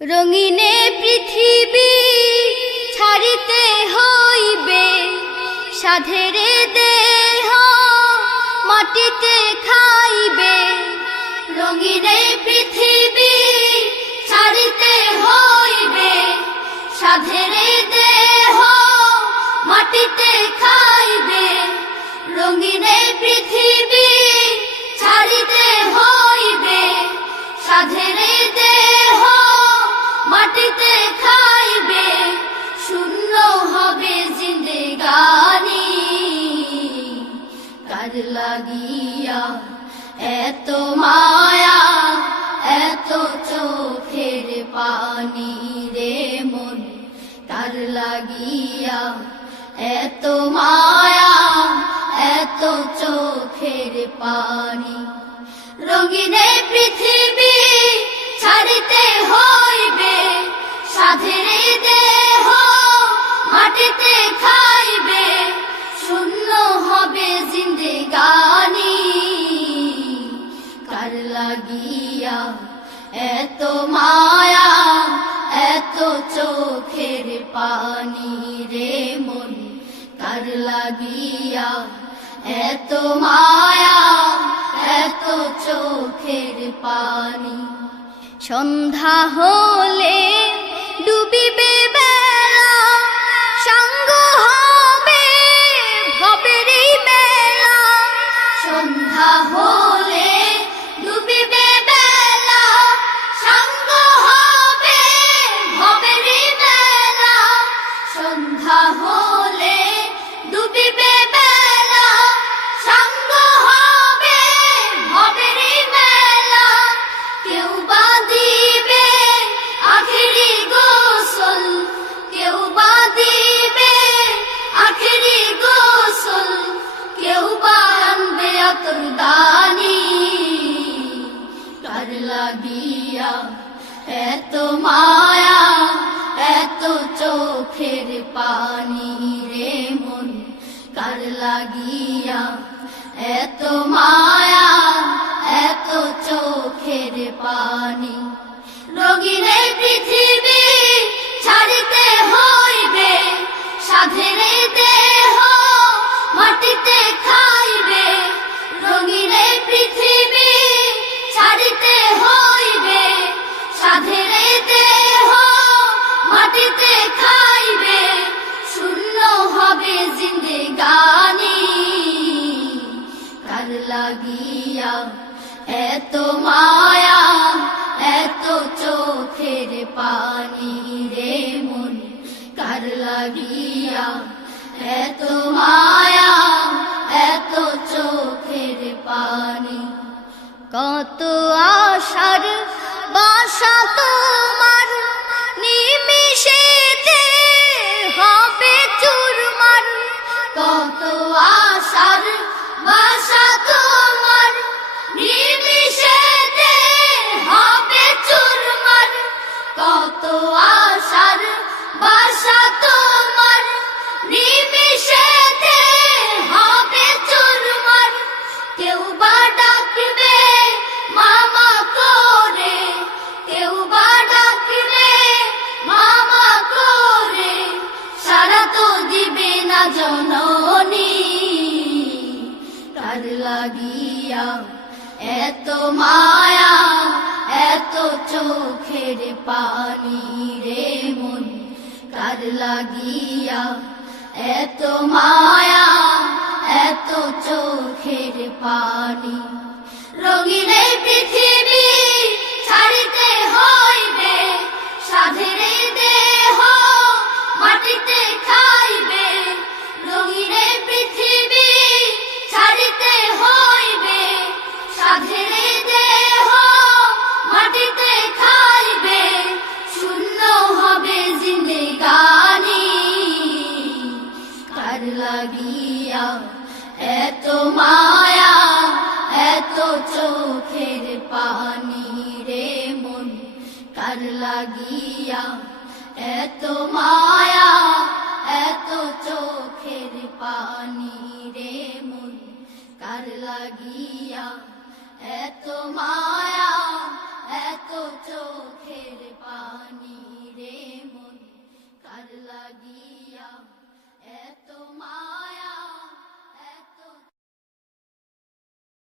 রঙিনে পৃথিবী ছাড়িতে হইবে, সাধেরে দেহ মাটিতে খাইবে। রঙিনে পৃথিবী ছাড়িতে হইবে, সাধেরে দেহ মাটিতে খাইবে। রঙিনে পৃথিবী ছাড়িতে হইবে, সাধেরে দেহ মাটিতে খাইবে। শূন্য হবে জিন্দেগানি, কার লাগিয়া এত মায়া, এত চোখের পানি রে মন। কার লাগিয়া এত মায়া, এত চোখের পানি। রঙিনে পৃথিবী ছাড়িতে হইবে, সাধেরে দেহ মাটিতে খাইবে। শূন্য হবে জিন্দেগানি, কার লাগিয়া এত মায়া, এত চোখের পানি রে মন। কার লাগিয়া এত মায়া, এত চোখের পানি। সন্ধ্যা হলে ডুবিবে বেলা, সাঙ্গ হবে ভবের এই মেলা। সন্ধ্যা হলে ডুবিবে বেলা, সাঙ্গ হবে ভবের এই মেলা। সন্ধ্যা হলে ডুবিবে বেলা, সাঙ্গ হবে ভবের এই মেলা। কেউ বা দিবে আখেরি গোসল, কেউ বা দিবে আখেরি গোসল। কেউ বা আনবে আতরদানি, কার লাগিয়া এত মায়া, এত চোখের পানি রে মন। কার লাগিয়া এত মায়া, এত চোখের পানি। রঙিনে পৃথিবী ছাড়িতে হইবে, সাধেরে দেহ মাটিতে খাইবে। রঙিনে পৃথিবী ছাড়িতে হইবে, সাধেরে দেহ মাটিতে খাইবে। শূন্য হবে জিন্দেগানি, কার লাগিয়া এত মায়া, এত চোখের পানি রে মন। কার লাগিয়া এত মায়া, এত চোখের পানি। কত আশার বাসা তোমার, নিমিষেতে হবে চুরমার। কত আশার বাসা তোমার, নিমিষেতে হবে চুরমার। কত আশার বাসা তোমার, নিমিষেতে হবে চুরমার। কেউ বা ডাকবে মামা করে, কেউ বা ডাকবে মামা করে। সারা তো দিবে না জননী, কার লাগিয়া এত মায়া, এত চোখের পানি রে মন। কার লাগিয়া এত মায়া, এত চোখের পানি। রঙিনে পৃথিবী ছাড়িতে হইবে, সাধেরে দেহ মাটিতে খাইবে। রঙিনে পৃথিবী ছাড়িতে হইবে, সাধেরে দেহ মাটিতে খাইবে। শূন্য হবে জিন্দেগানি, কার লাগিয়া এত মায়া, এত চোখের পানি রে মন। কার লাগিয়া এত মায়া, এত চোখের পানি রে মন। কার লাগিয়া এত মায়া, এত চোখের পানি। লাগিয়া